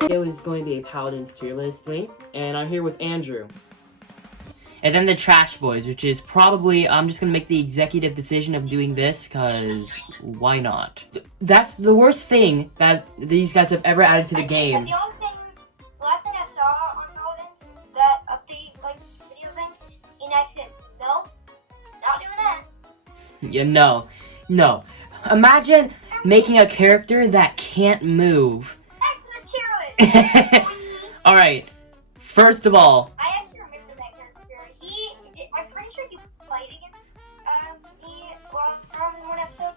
Video is going to be a Paladins tier list, and I'm here with Andrew. And then the Trash Boys, which is probably, I'm just gonna make the executive decision of doing this, cause why not? That's the worst thing that these guys have ever added to the game. The only thing, the last thing I saw on Paladins is that update, like, video thing, and I said, nope, not doing that. Yeah, no. Imagine making a character that can't move. Back to the tier list. Alright, first of all, I actually remember that character. I'm pretty sure he played against me on one episode.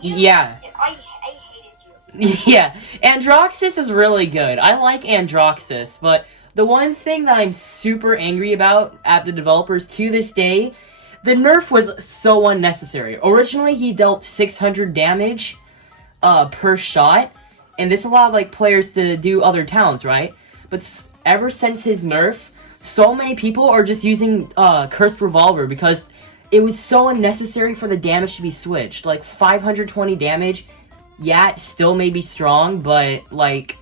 yeah. I hated you. Yeah, Androxus is really good. I like Androxus, but the one thing that I'm super angry about at the developers to this day, the nerf was so unnecessary. Originally, he dealt 600 damage per shot, and this allowed like players to do other talents, right? But ever since his nerf, so many people are just using Cursed Revolver because it was so unnecessary for the damage to be switched. Like 520 damage, yeah, it still may be strong, but like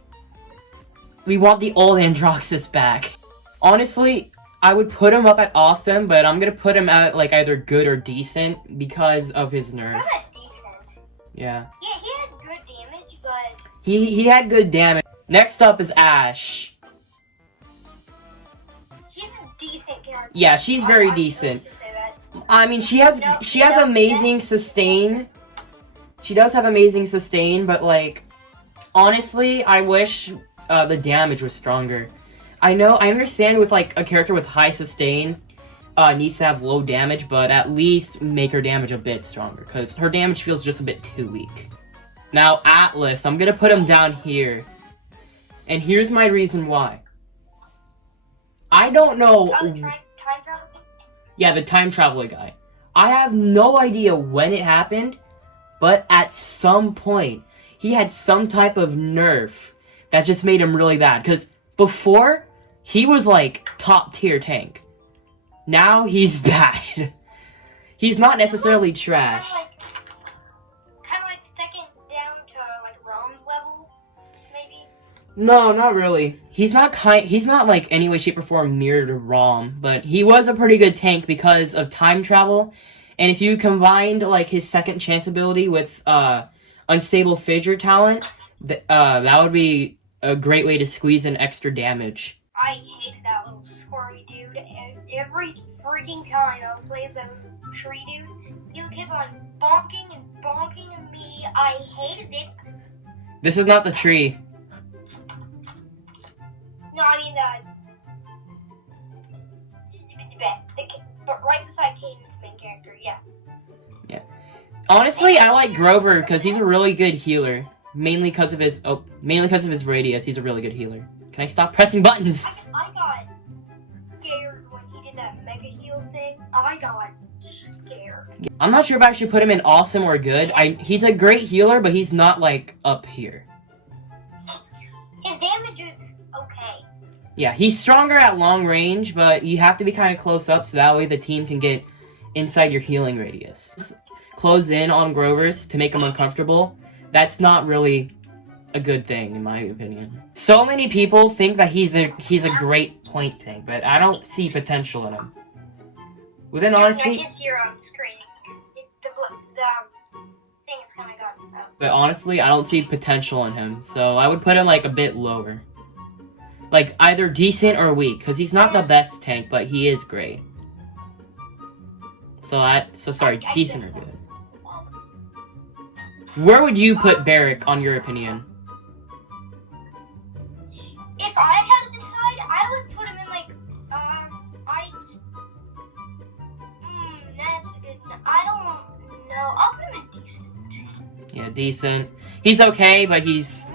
we want the old Androxus back. Honestly, I would put him up at awesome, but I'm gonna put him at like either good or decent because of his nerf. Put him at decent. Yeah. Yeah, he had good damage, but He had good damage. Next up is Ash. she's a decent character. Yeah, she's very decent. I mean, she has amazing sustain. She does have amazing sustain, but like, honestly, I wish the damage was stronger. I understand with like a character with high sustain needs to have low damage, but at least make her damage a bit stronger, because her damage feels just a bit too weak. Now, Atlas, I'm gonna put him down here. And here's my reason why. I don't know... Time travel? Yeah, the time traveler guy. I have no idea when it happened, but at some point, he had some type of nerf that just made him really bad. Because before, he was like top tier tank. Now he's bad. He's not necessarily trash. Kind of like second down to like Rom's level, maybe? No, not really. He's not like any way, shape, or form near to Rom, but he was a pretty good tank because of time travel. And if you combined like his second chance ability with unstable fissure talent, that would be a great way to squeeze in extra damage. I hated that little squirmy dude, and every freaking time I would play as a tree dude, he would keep on bonking and bonking at me. I hated it. This is not the tree. No, I mean but right beside Caden's main character, yeah. Yeah. Honestly, I like Grover because he's a really good healer. Mainly because of his radius. He's a really good healer. Can I stop pressing buttons? I got scared when he did that mega heal thing. I got scared. I'm not sure if I should put him in awesome or good. He's a great healer, but he's not like up here. His damage is okay. Yeah, he's stronger at long range, but you have to be kind of close up so that way the team can get inside your healing radius. Just close in on Grovers to make him uncomfortable. That's not really a good thing, in my opinion. So many people think that he's a great point tank, but I don't see potential in him. Within honestly, I can't see your screen. The thing is kind of gone out. But honestly, I don't see potential in him, so I would put him like a bit lower. Like either decent or weak, because he's not the best tank, but he is great. Sorry, decent or good. Where would you put Barrick, on your opinion? If I had to decide, I would put him in like, that's good. I don't know. I'll put him in decent. Yeah, decent. He's okay, but he's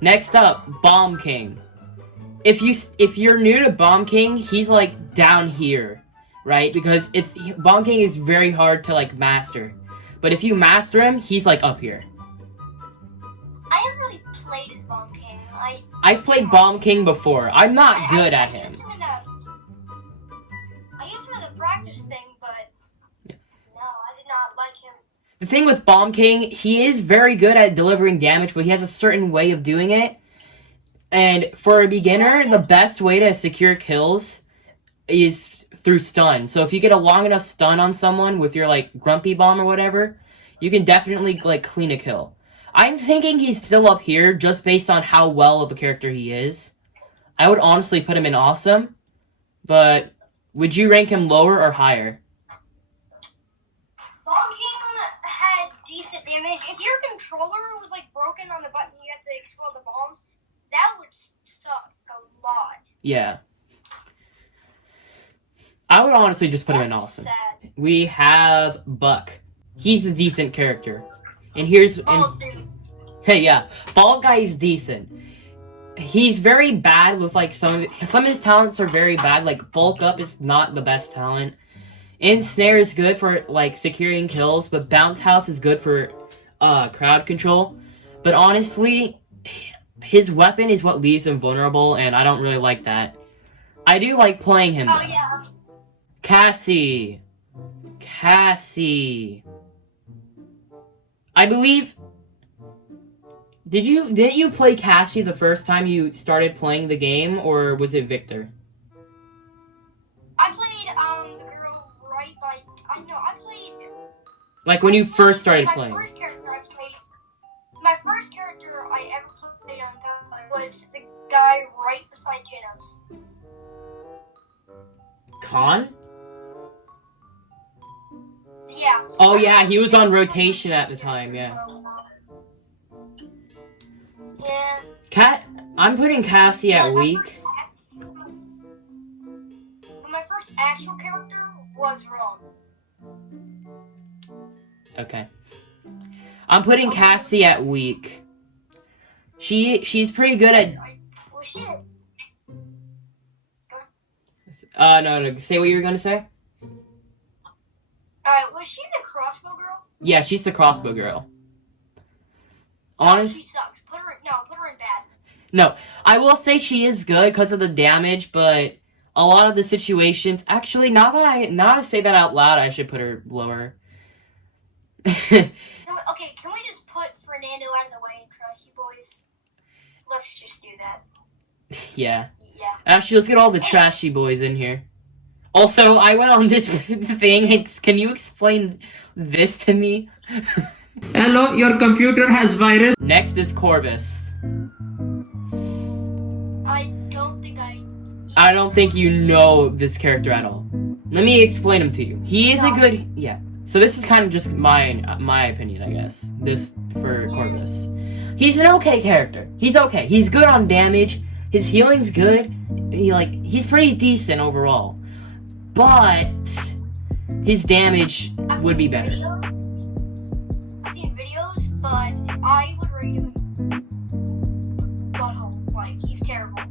Next up, Bomb King. If you're new to Bomb King, he's like down here, right? Because Bomb King is very hard to like master. But if you master him, he's like up here. I haven't really played as Bomb King. I've played Bomb King before. I'm not good at him. I used him in the practice thing, but no, I did not like him. the thing with Bomb King, he is very good at delivering damage, but he has a certain way of doing it. And for a beginner, the best way to secure kills is through stun. So if you get a long enough stun on someone with your, like, Grumpy Bomb or whatever, you can definitely, like, clean a kill. I'm thinking he's still up here just based on how well of a character he is. I would honestly put him in Awesome, but would you rank him lower or higher? Bomb King had decent damage. If your controller was, like, broken on the button you had to explode the bombs, that would suck a lot. Yeah. I would honestly just put him in Awesome. Sad. We have Buck. He's a decent character. And here's... Hey, yeah. Bald Guy is decent. He's very bad with, like, some of his talents are very bad. Like, Bulk Up is not the best talent. Ensnare is good for, like, securing kills, but Bounce House is good for crowd control. But honestly, his weapon is what leaves him vulnerable, and I don't really like that. I do like playing him, though. Oh, yeah. Cassie. I believe... Didn't you play Cassie the first time you started playing the game, or was it Victor? I played, the girl right by... I played... Like, when you first started playing. My first character I ever played on Paladins was the guy right beside Genos. Khan? Yeah. Oh, yeah, he was on rotation at the time, yeah. Yeah. I'm putting Cassie at weak. My first actual character was wrong. Okay. I'm putting Cassie at weak. She's pretty good at... Well, shit. No, say what you were gonna say? Was she the crossbow girl? Yeah, she's the crossbow girl. She sucks. Put her in bad. No, I will say she is good because of the damage, but a lot of the situations... Actually, now I say that out loud, I should put her lower. Okay, can we just put Fernando out of the way and Trashy Boys? Let's just do that. Yeah. Yeah. Actually, let's get all the trashy boys in here. Also, I went on this thing. Can you explain this to me? Hello, your computer has virus. Next is Corvus. I don't think you know this character at all. Let me explain him to you. He is a good... Yeah. So this is kind of just my opinion, I guess. This for Corvus. He's an okay character. He's okay. He's good on damage. His healing's good. He's pretty decent overall. But his damage would be better. I've seen videos, but I would rate him butthole. Like, he's terrible.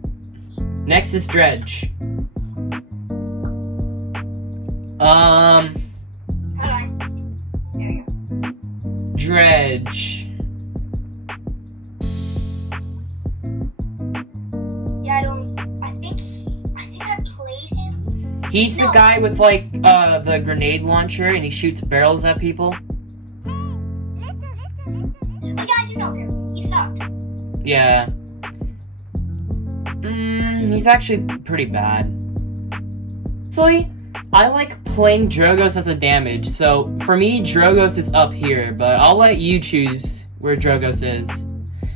Next is Dredge. There you go. Dredge. I played him. He's the guy with, like, the grenade launcher, and he shoots barrels at people. Oh, yeah, I do know him. He sucked. Yeah. He's actually pretty bad. Honestly, I like playing Drogos as a damage, so for me, Drogos is up here, but I'll let you choose where Drogos is.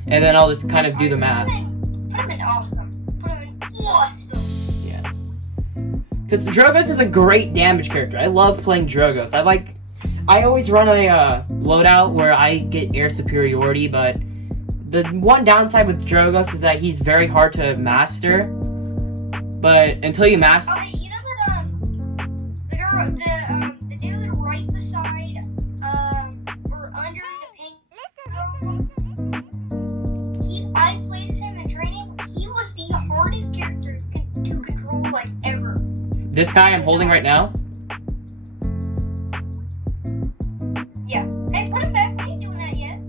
And then I'll just kind of do the math. Put him in awesome. Put him in awesome. Yeah. Because Drogos is a great damage character. I love playing Drogos. I always run a loadout where I get air superiority, but the one downside with Drogos is that he's very hard to master. But until you master... Okay, you know that, the dude right beside, or under the pink girl, I played as him in training. He was the hardest character to control, like, ever. This guy I'm holding right now? Yeah. Hey, put him back. We ain't doing that yet.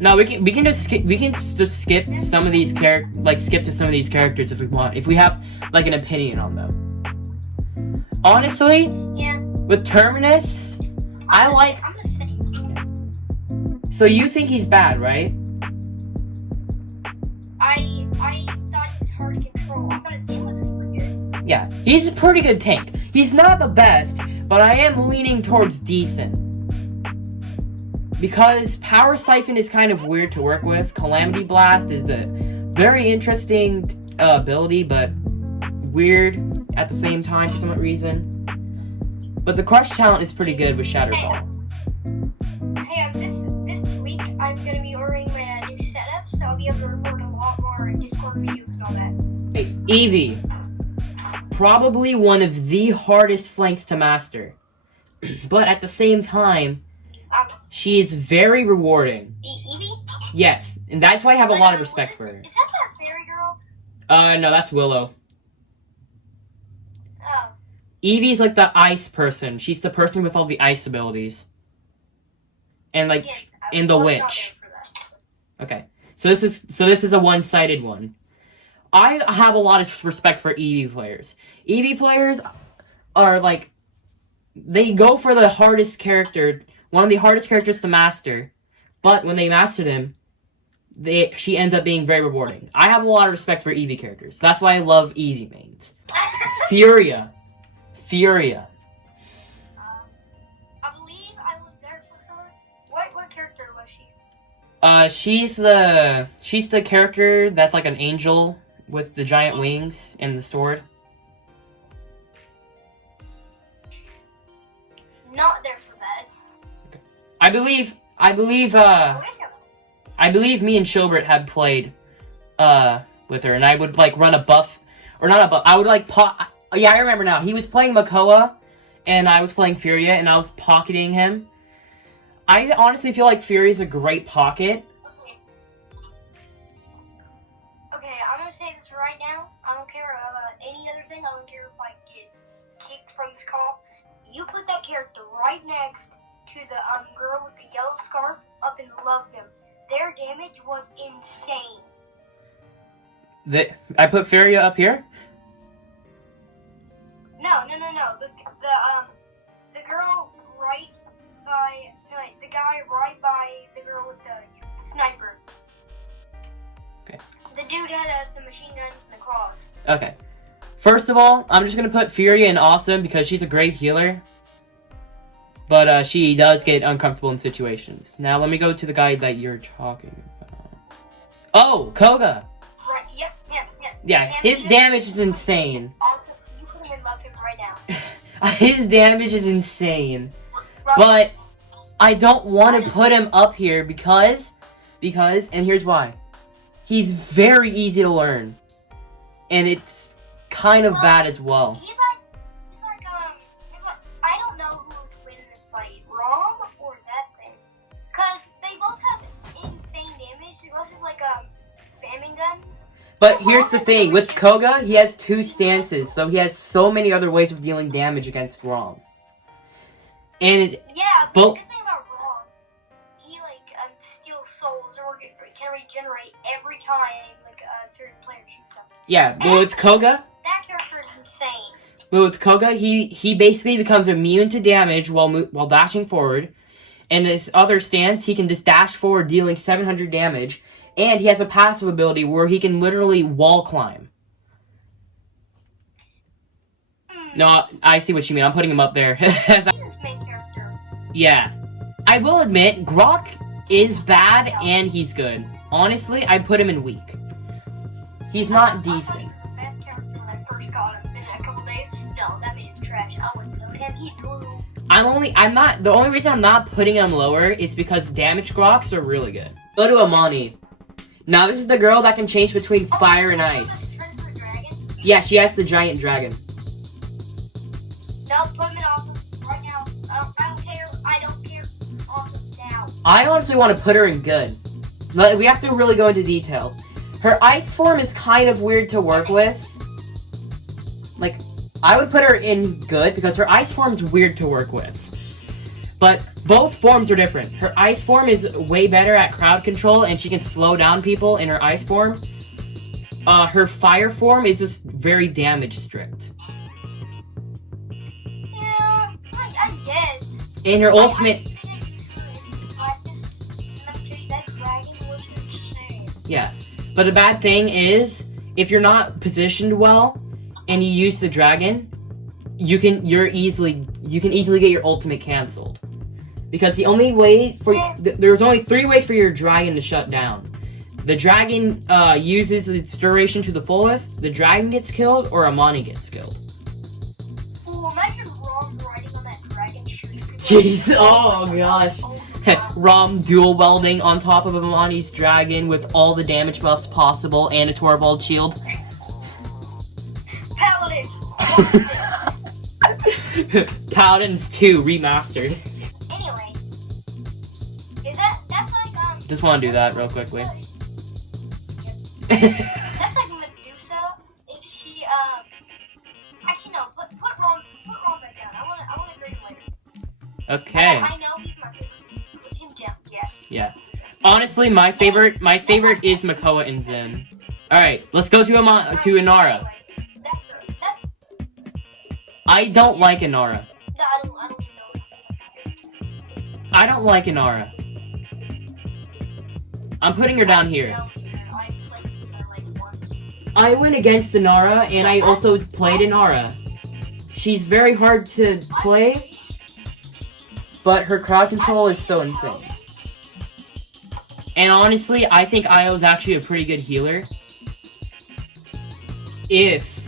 No, we can just skip some of these skip to some of these characters if we want. If we have like an opinion on them. Honestly, Yeah. with Terminus, I like I'm gonna say. So you think he's bad, right? I thought he was hard to control. I thought his damage was pretty good. Yeah, he's a pretty good tank. He's not the best, but I am leaning towards decent. Because Power Siphon is kind of weird to work with. Calamity Blast is a very interesting ability, but weird at the same time for some reason. But the Crush Talent is pretty good with Shatter Ball. Hey, this week I'm gonna be ordering my new setup, so I'll be able to record a lot more Discord videos and all that. Hey, Eevee. Probably one of the hardest flanks to master. But at the same time, she is very rewarding. Eevee? Yes, and that's why I have a lot of respect for her. Is that fairy girl? No, that's Willow. Oh. Eevee's like the ice person. She's the person with all the ice abilities. And like, Yeah, and the I was not witch. there for that. Okay, so this is a one-sided one. I have a lot of respect for Eevee players. Eevee players are like, they go for the hardest character, one of the hardest characters to master, but when they mastered him, she ends up being very rewarding. I have a lot of respect for Eevee characters. That's why I love Eevee mains. Furia. I believe I was there for her. What character was she? She's the character that's like an angel with the giant wings and the sword. Not there for that. I believe me and Shilbert had played with her, and I would like run a buff, or not a buff, I would like yeah, I remember now. He was playing Makoa, and I was playing Furia, and I was pocketing him. I honestly feel like Fury's a great pocket. Okay, I'm gonna say this right now. I don't care about any other thing. I don't care if I get kicked from this call. You put that character right next to the girl with the yellow scarf up and love them. Their damage was insane. I put Furia up here? No. The girl right by the guy right by the girl with the sniper. Okay. The dude had the machine gun and the claws. Okay. First of all, I'm just gonna put Furia in Awesome because she's a great healer. But she does get uncomfortable in situations. Now let me go to the guy that you're talking about. Oh, Koga! Right, yep. Yeah, his damage is insane. Also, you put him in love him right now. His damage is insane. But I don't want to put him up here because, and here's why. He's very easy to learn. And it's kind of bad as well. He's like, I don't know who would win in this fight, Rom or that thing. Because they both have insane damage. They both have, like, spamming guns. But here's the thing, with Koga, he has two stances, so he has so many other ways of dealing damage against Rom. And Yeah, but the good thing about Rom, he, steals souls or can regenerate every time, a certain player shoots him. yeah, but with Koga, that character is insane. But with Koga, he basically becomes immune to damage while dashing forward. And his other stance, he can just dash forward, dealing 700 damage. And he has a passive ability where he can literally wall climb. No, I see what you mean. I'm putting him up there. His main character. Yeah. I will admit, Grok is bad and he's good. Honestly, I put him in weak. He's not decent. I thought he was the best character when I first got him. Then in a couple days, no, that man's trash. I wouldn't put him. He blew. The only reason I'm not putting him lower is because damage Groks are really good. Go to Amani. Now this is the girl that can change between fire and ice. Yeah, she has the giant dragon. No, put him in awesome right now. I don't care. I don't care. Awesome now. I honestly want to put her in good. But we have to really go into detail. Her ice form is kind of weird to work with. Like, I would put her in good because her ice form's weird to work with. But both forms are different. Her ice form is way better at crowd control and she can slow down people in her ice form. Her fire form is just very damage strict. Yeah, I guess. In her ultimate... Yeah. But the bad thing is, if you're not positioned well and you use the dragon, you can easily get your ultimate canceled. Because the only way for there's only 3 ways for your dragon to shut down. The dragon uses its duration to the fullest, the dragon gets killed, or Amani gets killed. Ooh, imagine Rom riding on that dragon shooting people. Jeez, oh gosh. Rom dual welding on top of Amani's dragon with all the damage buffs possible and a Torvald shield. Paladins. Paladins 2 remastered. Anyway, that's like Just want to do that real quickly. That's like Medusa. If she actually no, put Rom back down. I wanna grade him later. Okay. I know he's my favorite. Put him down. Yes. Yeah. Honestly, my favorite is Makoa and Zen. All right, let's go to Inara. I don't like Inara. I don't even know. I don't like Inara. I'm putting her down here. I played her like once. I went against Inara, and I also played Inara. She's very hard to play, but her crowd control is so insane. And honestly, I think Io's actually a pretty good healer. If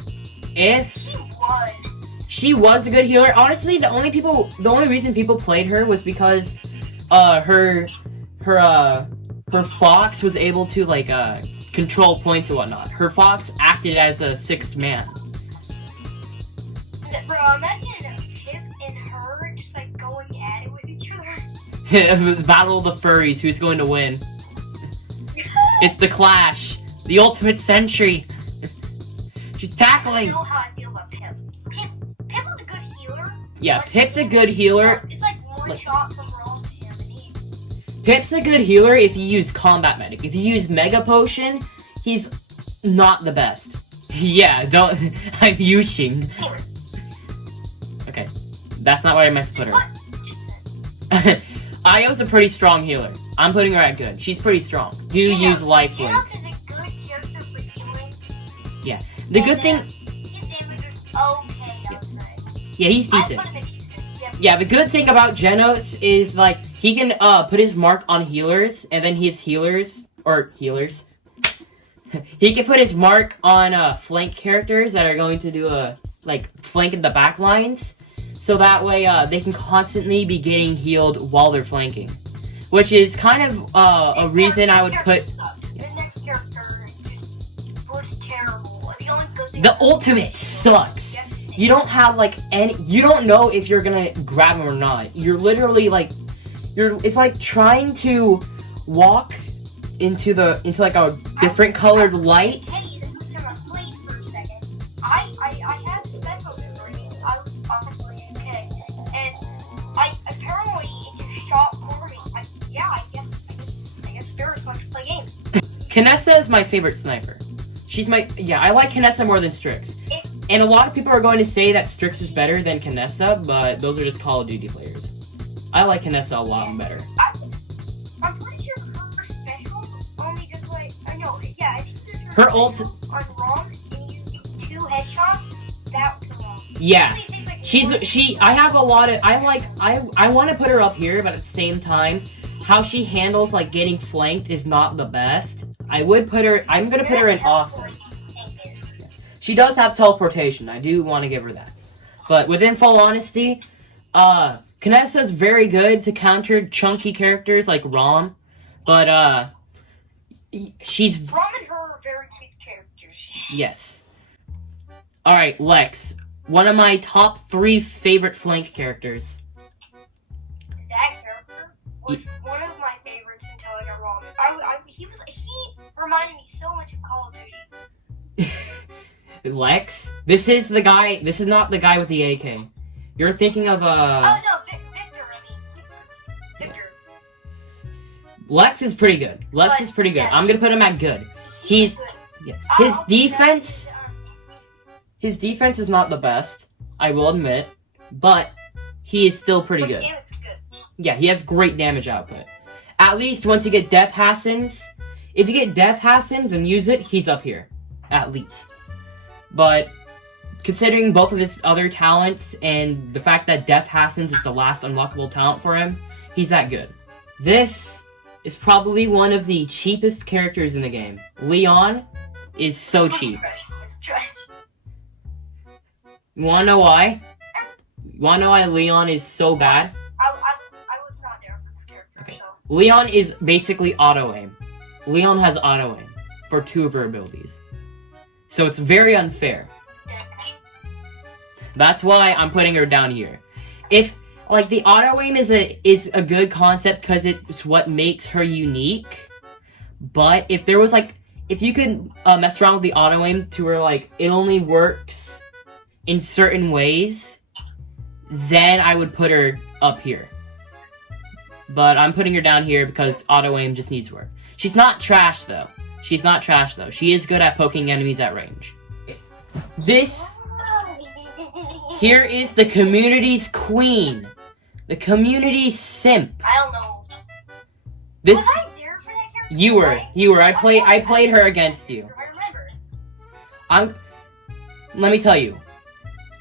she was a good healer. Honestly, the only reason people played her was because her fox was able to like control points and whatnot. Her fox acted as a 6th man. Bro, imagine Pip and her just like going at it with each other. Battle of the furries, who's going to win? It's the clash, the ultimate sentry. She's tackling. I know how I feel about Pip. Pip was a good healer. Yeah, Pip's a good healer. It's like one shot from Rom to him, and he. Pip's a good healer if you use combat medic. If you use mega potion, he's not the best. Yeah, don't. I'm Yushing. Okay, that's not where I meant to put her. Io's a pretty strong healer. I'm putting her at good. She's pretty strong. Do use life Genos link. is a good character for healing. Yeah. The good thing. His damage is okay, I would say. Yeah, he's I decent. put him at decent. Yeah, the good thing about Genos is like he can put his mark on healers, and then his healers. He can put his mark on flank characters that are going to do a like flank in the back lines, so that way they can constantly be getting healed while they're flanking, which is kind of a reason I would put. The next character just was terrible. The only good thing. The ultimate sucks. You don't have like any. You don't know if you're gonna grab him or not. You're literally like, It's like trying to walk into like a different colored light. Hey, wait for a second. I have special memory. I was honestly okay, and apparently it just shot for me. I guess spirits like to play games. Kinessa is my favorite sniper. I like Kinessa more than Strix. And a lot of people are going to say that Strix is better than Kinessa, but those are just Call of Duty players. I like Kinessa a lot better. I'm pretty sure her special only does like I think there's Her ult on Rom and you do 2 headshots. That was wrong. Yeah. Like I want to put her up here, but at the same time, how she handles like getting flanked is not the best. I'm gonna put her in awesome. She does have teleportation. I do want to give her that. But within full honesty, Kinessa's very good to counter chunky characters like Rom, but she's Rom and her are very good characters. Yes. All right, Lex. One of my top 3 favorite flank characters. That character was one of my favorites until I got Rom. He reminded me so much of Call of Duty. Lex? This is not the guy with the AK. You're thinking of Oh no, Victor. Lex is pretty good. I'm gonna put him at good. His defense is not the best, I will admit, but he is still pretty good. Yeah, he has great damage output. At least once you get Death Hassens, If you get Death Hassens and use it, he's up here. At least. But considering both of his other talents and the fact that Death Hassens is the last unlockable talent for him, he's that good. This is probably one of the cheapest characters in the game. Leon is so cheap. It's trash. You wanna know why? You wanna know why Leon is so bad? I was not there for this character, Okay. so. Leon is basically auto-aim. Leon has auto-aim for 2 of her abilities. So it's very unfair. That's why I'm putting her down here. If, like, the auto-aim is a good concept because it's what makes her unique. But if there was, like, if you could mess around with the auto-aim to where, like, it only works in certain ways, then I would put her up here. But I'm putting her down here because auto-aim just needs work. She's not trash, though. She's not trash, though. She is good at poking enemies at range. Here is the community's queen. The community's simp. I don't know. This... Was I there for that character? You were. I played her against you. I remember. Let me tell you.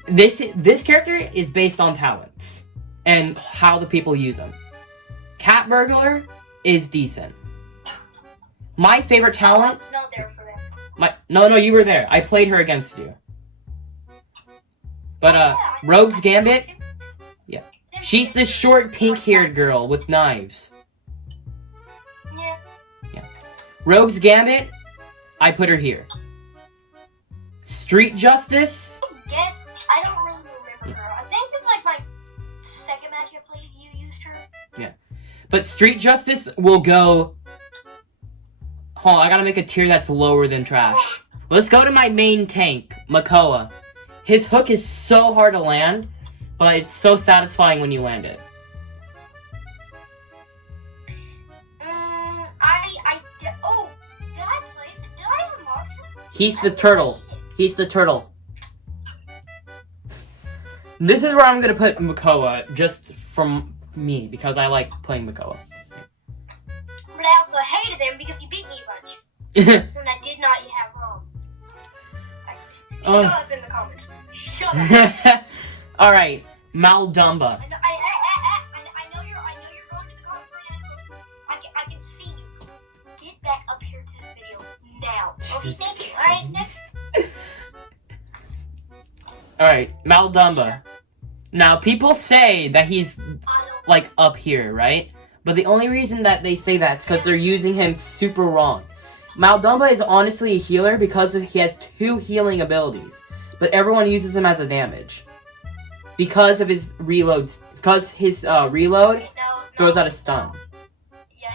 This character is based on talents. And how the people use them. Cat Burglar is decent. My favorite talent... I was not there for that. No, you were there. I played her against you. But, Rogue's Gambit... Yeah. She's the short, pink-haired girl with knives. Yeah. Rogue's Gambit, I put her here. Street Justice... Yes, I don't really remember her. I think it's like my second match I played, you used her. Yeah. But Street Justice will go... Hold on, I gotta make a tier that's lower than trash. Let's go to my main tank, Makoa. His hook is so hard to land, but it's so satisfying when you land it. Did I place it? Did I unlock him? He's the turtle. He's the turtle. This is where I'm gonna put Makoa, just from me, because I like playing Makoa. But I also hated him because he beat me a bunch. When I did not, you have wrong. Shut up in the comments. Shut up. Alright, Maldumba. I know you're going to the comments right now. I can see you. Get back up here to the video now. Okay, thank you. Alright, next. Alright, Maldumba. Now, people say that he's, like, up here, right? But the only reason that they say that is because they're using him super wrong. Maldumba is honestly a healer because he has 2 healing abilities. But everyone uses him as a damage. Because of his reloads. Because his reload throws out a stun. Yeah,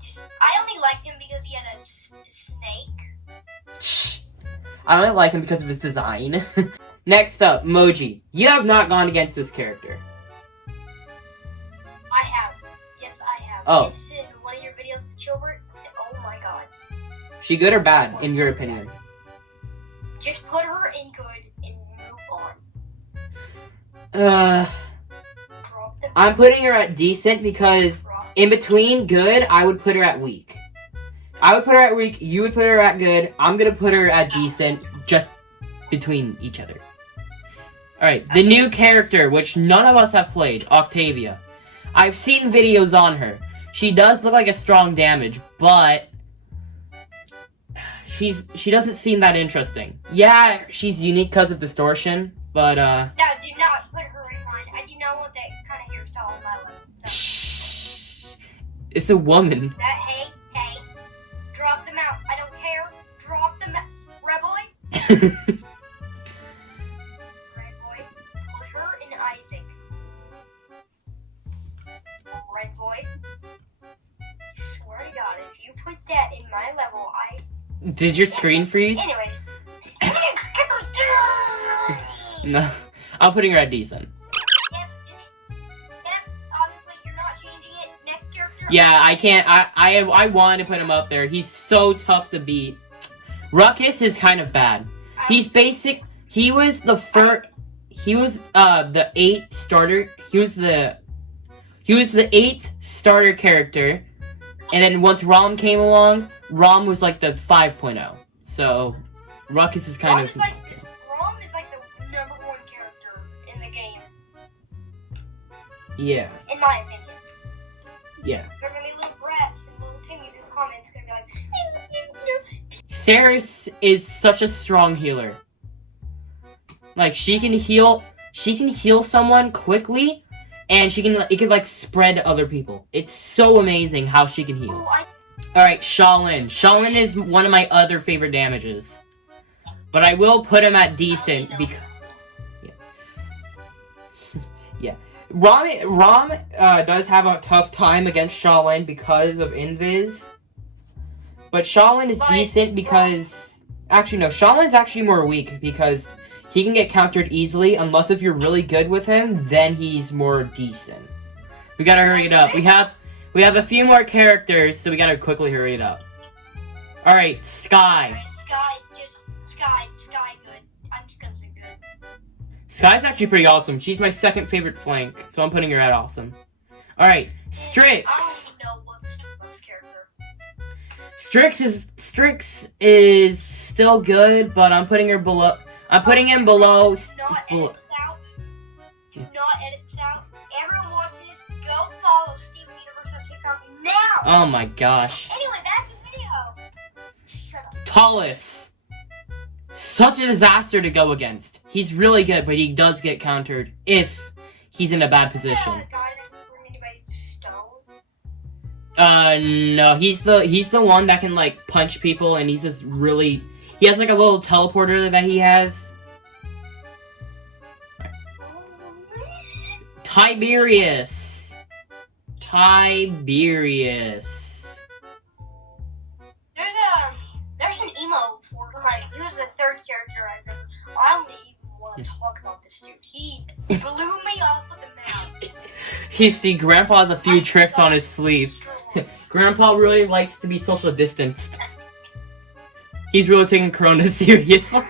just I only liked him because he had a snake. Shh. I only like him because of his design. Next up, Moji. You have not gone against this character. I have. Yes, I have. Oh. I just did one of your videos with Chilbert. Oh my god. She good or bad, in your opinion? Just put her in good and move on. Drop the I'm putting her at decent because in between good, I would put her at weak. I would put her at weak, you would put her at good, I'm gonna put her at decent, just between each other. Alright, the new character, which none of us have played, Octavia. I've seen videos on her. She does look like a strong damage, but she doesn't seem that interesting. Yeah, she's unique because of distortion, but No, do not put her in line. I do not want that kind of hairstyle on my level. shh. It's a woman. Hey, drop them out. I don't care. Drop them out. Red boy, put her in Isaac. Red boy, swear to God, if you put that in my level, Did your screen freeze? Anyways. No. I'm putting her at decent. Yep, obviously you're not changing it. Next character. Yeah, I can't. I wanted to put him up there. He's so tough to beat. Ruckus is kind of bad. He's basic. He was the first. He was the 8th starter. He was the 8th starter character. And then once Rom came along, Rom was like the 5.0. So Ruckus is kind Rom of... is like the number one character in the game, Yeah. in my opinion. Yeah. There are gonna be little brats and little Timmies in comments gonna be like, Saris is such a strong healer. Like, she can heal someone quickly, and it can like spread to other people. It's so amazing how she can heal. Alright, Shaolin. Shaolin is one of my other favorite damages. But I will put him at decent because... Yeah. Rom does have a tough time against Shaolin because of Invis. But Shaolin is decent because... Actually, no. Shaolin's actually more weak because he can get countered easily. Unless if you're really good with him, then he's more decent. We gotta hurry it up. We have a few more characters, so we gotta quickly hurry it up. Alright, Sky. Sky, good. I'm just gonna say good. Sky's actually pretty awesome. She's my second favorite flank, so I'm putting her at awesome. Alright, Strix. I don't even know what's Strix's character. Strix is still good, but I'm putting her below. I'm putting him below. Do not edit this out. Do not edit this out. Everyone watching this, go follow Steven Universe on TikTok now. Oh my gosh. Anyway, back to the video. Shut up. Talus. Such a disaster to go against. He's really good, but he does get countered if he's in a bad position. That guy that bring anybody to stone. No, he's the one that can like punch people, and he's just really. He has like a little teleporter that he has. Tiberius. There's an emo for him. He was the third character I don't even want to talk about this dude. He blew me off of the map. You see, Grandpa has a few tricks on his sleeve. Grandpa really likes to be social distanced. He's really taking Corona seriously.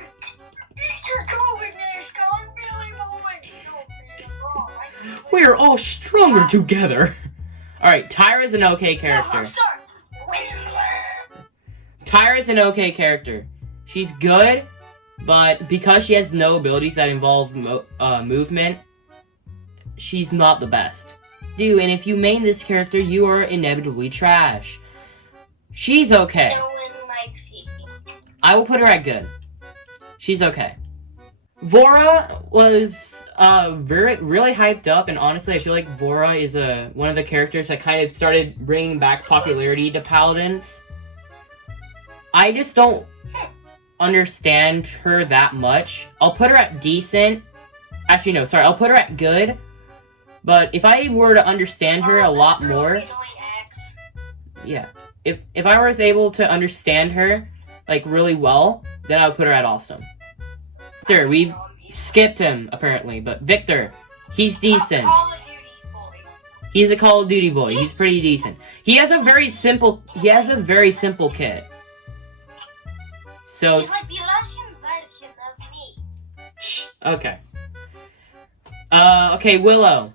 We are all stronger together. Alright, Tyra's an okay character. Tyra's an okay character. She's good, but because she has no abilities that involve movement, she's not the best. Dude, and if you main this character, you are inevitably trash. She's okay. No one likes you. I will put her at good. She's okay. Vora was really hyped up, and honestly, I feel like Vora is one of the characters that kind of started bringing back popularity to Paladins. I just don't understand her that much. I'll put her at decent. Actually, no, sorry. I'll put her at good. But if I were to understand her a lot more... Yeah. If I was able to understand her, like, really well, then I would put her at awesome. Victor, we've skipped him, apparently. But Victor, he's decent. He's a Call of Duty boy. He's pretty decent. He has a very simple kit. So... He's like the Russian version of me. Shh. Okay. Okay, Willow.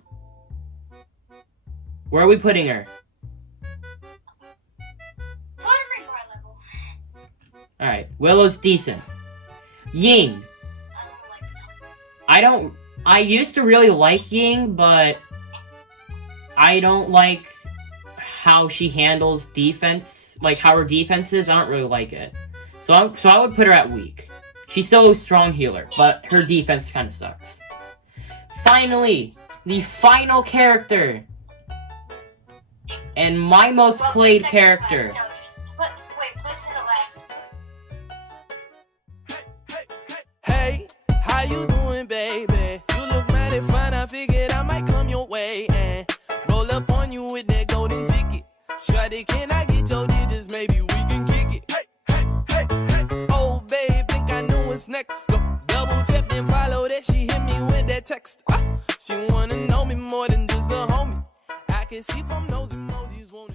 Where are we putting her? Put her in my level. Alright, Willow's decent. Ying. I used to really like Ying, but I don't like how she handles defense. Like, how her defense is, I don't really like it. So I would put her at weak. She's still a strong healer, but her defense kind of sucks. Finally, the final character. And my most played character. Hey, how you doing, baby? You look mighty fine, I figured I might come your way and roll up on you with that golden ticket. Shawty, can I get your digits? Maybe we can kick it. Oh, babe, think I know what's next. Double tap and follow that, she hit me with that text. She wanna know me more than just a homie. I can see from those emojis, wanna